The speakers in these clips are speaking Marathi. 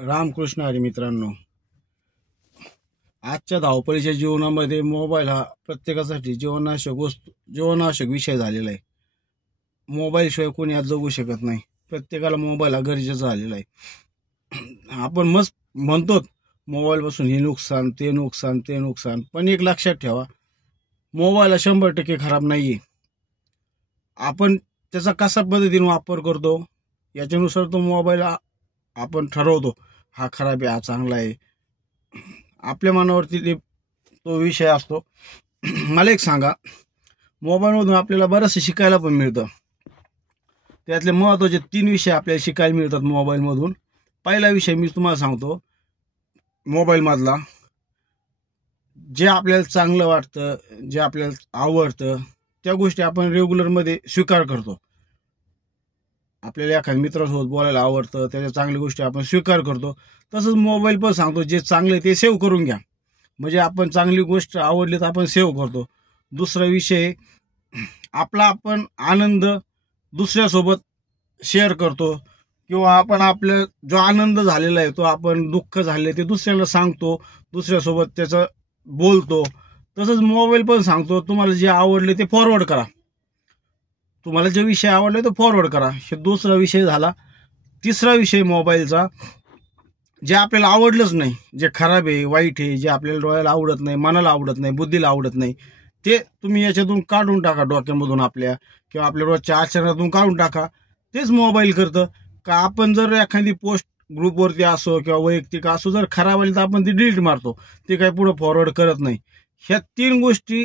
रामकृष्ण हरी मित्रांनो, आजच्या धावपळीच्या जीवनामध्ये मोबाईल हा प्रत्येकासाठी जीवनावश्यक विषय झालेला आहे। मोबाईल शिवाय कोणी आज जगू शकत नाही। प्रत्येकाला मोबाईल हा गरजेचा झालेला आहे। आपण मस्त म्हणतो मोबाईल पासून हे नुकसान ते नुकसान ते नुकसान, पण एक लक्षात ठेवा, मोबाईल 100% खराब नाहीये। आपण त्याचा कसा पद्धतीने वापर करतो याच्यानुसार तो मोबाईल आपण ठरवतो, हा खराब आहे हा चांगला आहे। आपल्या मनावरती तो विषय असतो। मला एक सांगा, मोबाईलमधून आपल्याला बरंच शिकायला पण मिळतं। त्यातले महत्त्वाचे 3 विषय आपल्याला शिकायला मिळतात मोबाईलमधून। पहिला विषय मी तुम्हाला सांगतो, मोबाईल मधला जे आपल्याला चांगलं वाटतं, जे आपल्याला आवडतं त्या गोष्टी आपण रेग्युलर मध्ये स्वीकार करतो। आपल्याला एखाद्या मित्रासोबत बोलायला आवडतं, त्याच्या चांगल्या गोष्टी आपण स्वीकार करतो। तसंच मोबाईल पण सांगतो, जे चांगले ते सेव्ह करून घ्या, म्हणजे आपण चांगली गोष्ट आवडली तर आपण सेव्ह करतो। दुसरा विषय, आपण आनंद दुसऱ्यासोबत शेअर करतो, किंवा आपण आपला जो आनंद झालेला आहे तो आपण दुःख झाले ते दुसऱ्याला सांगतो, दुसऱ्यासोबत त्याचं बोलतो। तसंच मोबाईल पण सांगतो, तुम्हाला जे आवडले ते फॉरवर्ड करा, तुम्हाला जे विषय आवडले तो फॉरवर्ड करा। हे दुसरा विषय झाला। तिसरा विषय मोबाईलचा, जे आपल्याला आवडलंच नाही, जे खराब आहे वाईट आहे, जे आपल्याला डोळ्याला आवडत नाही, मनाला आवडत नाही, बुद्धीला आवडत नाही, ते तुम्ही याच्यातून काढून टाका, डोक्यामधून आपल्या किंवा आपल्या रोजच्या आचरणातून काढून टाका। तेच मोबाईल करतं का, आपण जर एखादी पोस्ट ग्रुपवरती असो किंवा वैयक्तिक असो जर खराब आली तर आपण ती डिलीट मारतो, ते काही पुढे फॉरवर्ड करत नाही। ह्या 3 गोष्टी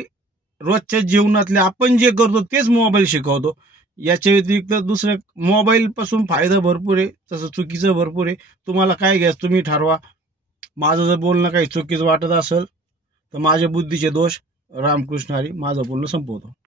रोजच्या जीवनातल्या आपण जे करतो तेच मोबाईल शिकवतो। याच्या व्यतिरिक्त दुसरे मोबाईल पासून फायदा भरपूर आहे, तसं चुकीचं भरपूर आहे। तुम्हाला काय घ्यायचं तुम्ही ठरवा। माझं जर बोलणं काही चुकीचं वाटत असेल तर माझ्या बुद्धीचे दोष। रामकृष्ण हरी, माझं बोलणं संपवतो।